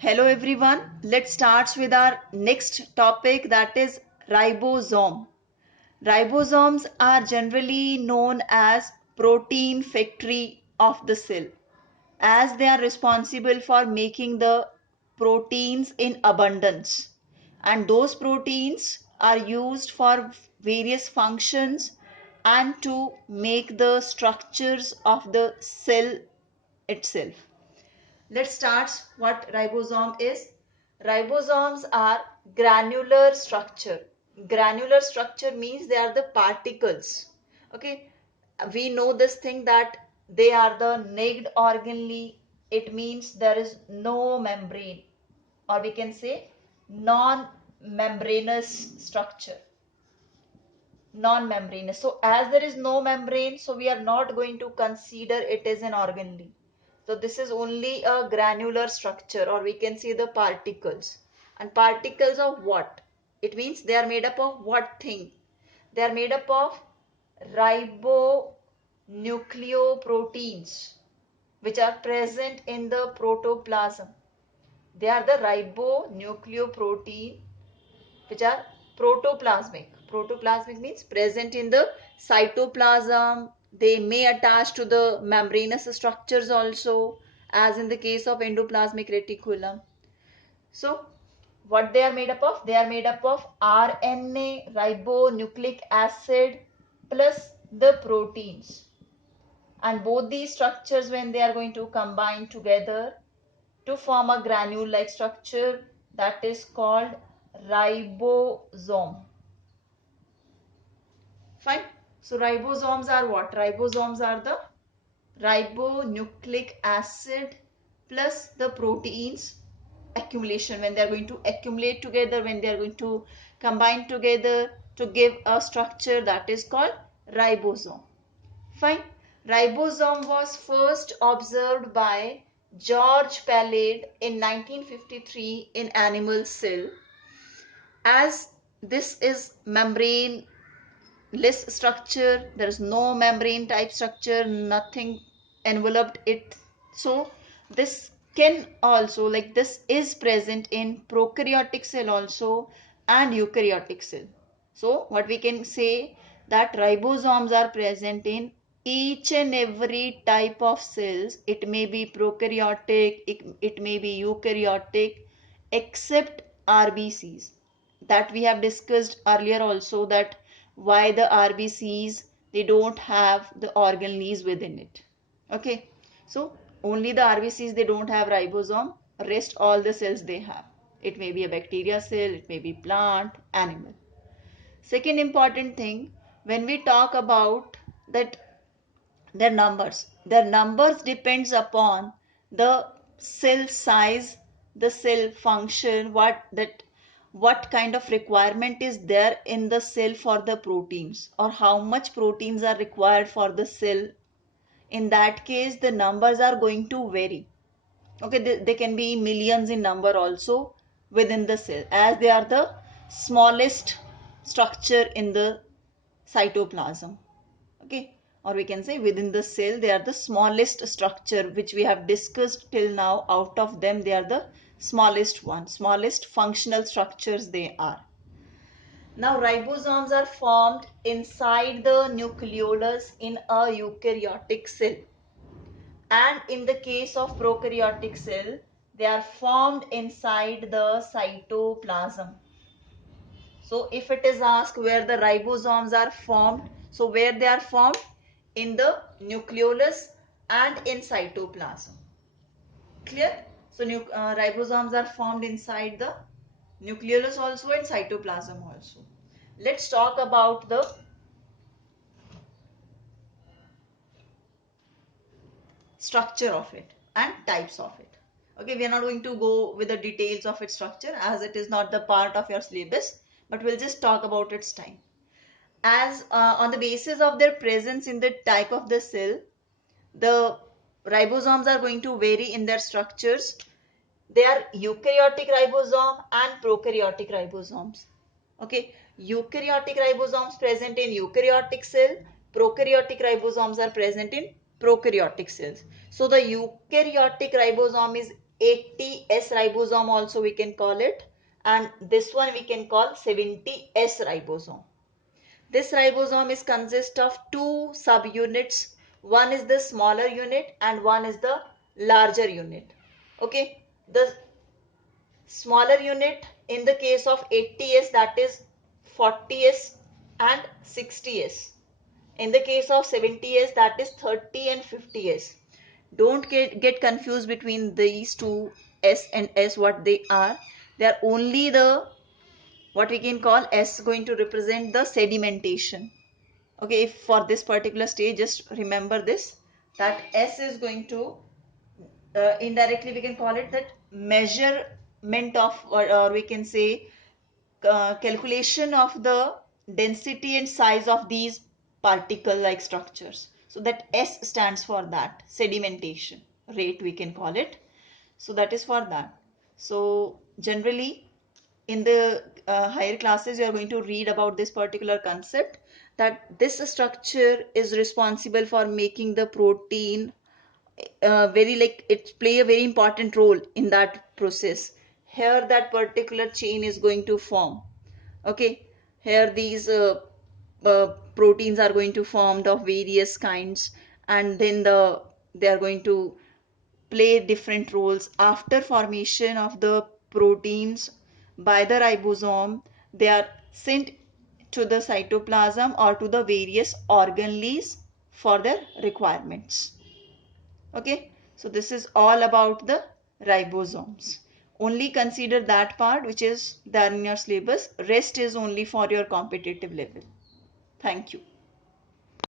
Hello everyone. Let's start with our next topic, that is ribosome. Ribosomes are generally known as protein factory of the cell, as they are responsible for making the proteins in abundance, and those proteins are used for various functions and to make the structures of the cell itself. Let's start what ribosome is. Ribosomes are granular structure. Granular structure means they are the particles. Okay, we know this thing that they are the naked organelle. It means there is no membrane, or we can say non-membranous structure. Non-membranous. So as there is no membrane, so we are not going to consider it as an organelle. So this is only a granular structure, or we can say the particles. And particles of what? It means they are made up of what thing? They are made up of ribonucleoproteins, which are present in the protoplasm. They are the ribonucleoprotein which are protoplasmic. Protoplasmic means present in the cytoplasm. They may attach to the membranous structures also, as in the case of endoplasmic reticulum. So what they are made up of? They are made up of RNA, ribonucleic acid plus the proteins. And both these structures, when they are going to combine together to form a granule-like structure, that is called ribosome. Fine. So ribosomes are what? Ribosomes are the ribonucleic acid plus the proteins accumulation, when they are going to accumulate together, when they are going to combine together to give a structure, that is called ribosome. Fine. Ribosome was first observed by George Palade in 1953 in animal cell. As this is membrane less structure, there is no membrane type structure, nothing enveloped it, so this can also, like, this is present in prokaryotic cell also and eukaryotic cell. So what we can say, that ribosomes are present in each and every type of cells. It may be prokaryotic, it may be eukaryotic, except RBCs, that we have discussed earlier also, that why the RBCs, they don't have the organelles within it. Okay, so only the RBCs, they don't have ribosome, rest all the cells they have. It may be a bacteria cell, it may be plant, animal. Second important thing, when we talk about that, their numbers depends upon the cell size, the cell function, what kind of requirement is there in the cell for the proteins, or how much proteins are required for the cell. In that case, the numbers are going to vary. Okay, they can be millions in number also within the cell, as they are the smallest structure in the cytoplasm. Okay, or we can say within the cell, they are the smallest structure which we have discussed till now. Out of them, they are the smallest one, smallest functional structures they are. Now ribosomes are formed inside the nucleolus in a eukaryotic cell, and in the case of prokaryotic cell, they are formed inside the cytoplasm. So if it is asked where the ribosomes are formed, so where they are formed? In the nucleolus and in cytoplasm. Clear? So ribosomes are formed inside the nucleolus also and cytoplasm also. Let's talk about the structure of it and types of it. Okay, we are not going to go with the details of its structure, as it is not the part of your syllabus, but we'll just talk about its time. As on the basis of their presence in the type of the cell, the ribosomes are going to vary in their structures. They are eukaryotic ribosome and prokaryotic ribosomes. Okay, eukaryotic ribosomes present in eukaryotic cell, prokaryotic ribosomes are present in prokaryotic cells. So the eukaryotic ribosome is 80S ribosome also we can call it, and this one we can call 70S ribosome. This ribosome is consist of two subunits. One is the smaller unit and one is the larger unit. Okay, the smaller unit in the case of 80S, that is 40S and 60S. In the case of 70S, that is 30 and 50S. Don't get confused between these two S and S, what they are. They are only the, what we can call, S going to represent the sedimentation. Okay, if for this particular stage, just remember this, that S is going to, indirectly we can call it that measurement of, or we can say calculation of the density and size of these particle like structures. So that S stands for that, sedimentation rate we can call it. So that is for that. So generally in the higher classes you are going to read about this particular concept, that this structure is responsible for making the protein very, like, it play a very important role in that process. Here that particular chain is going to form. Okay, here these proteins are going to form of various kinds, and then they are going to play different roles. After formation of the proteins by the ribosome, they are sent to the cytoplasm or to the various organelles for their requirements. Okay, so this is all about the ribosomes. Only consider that part which is there in your syllabus. Rest is only for your competitive level. Thank you.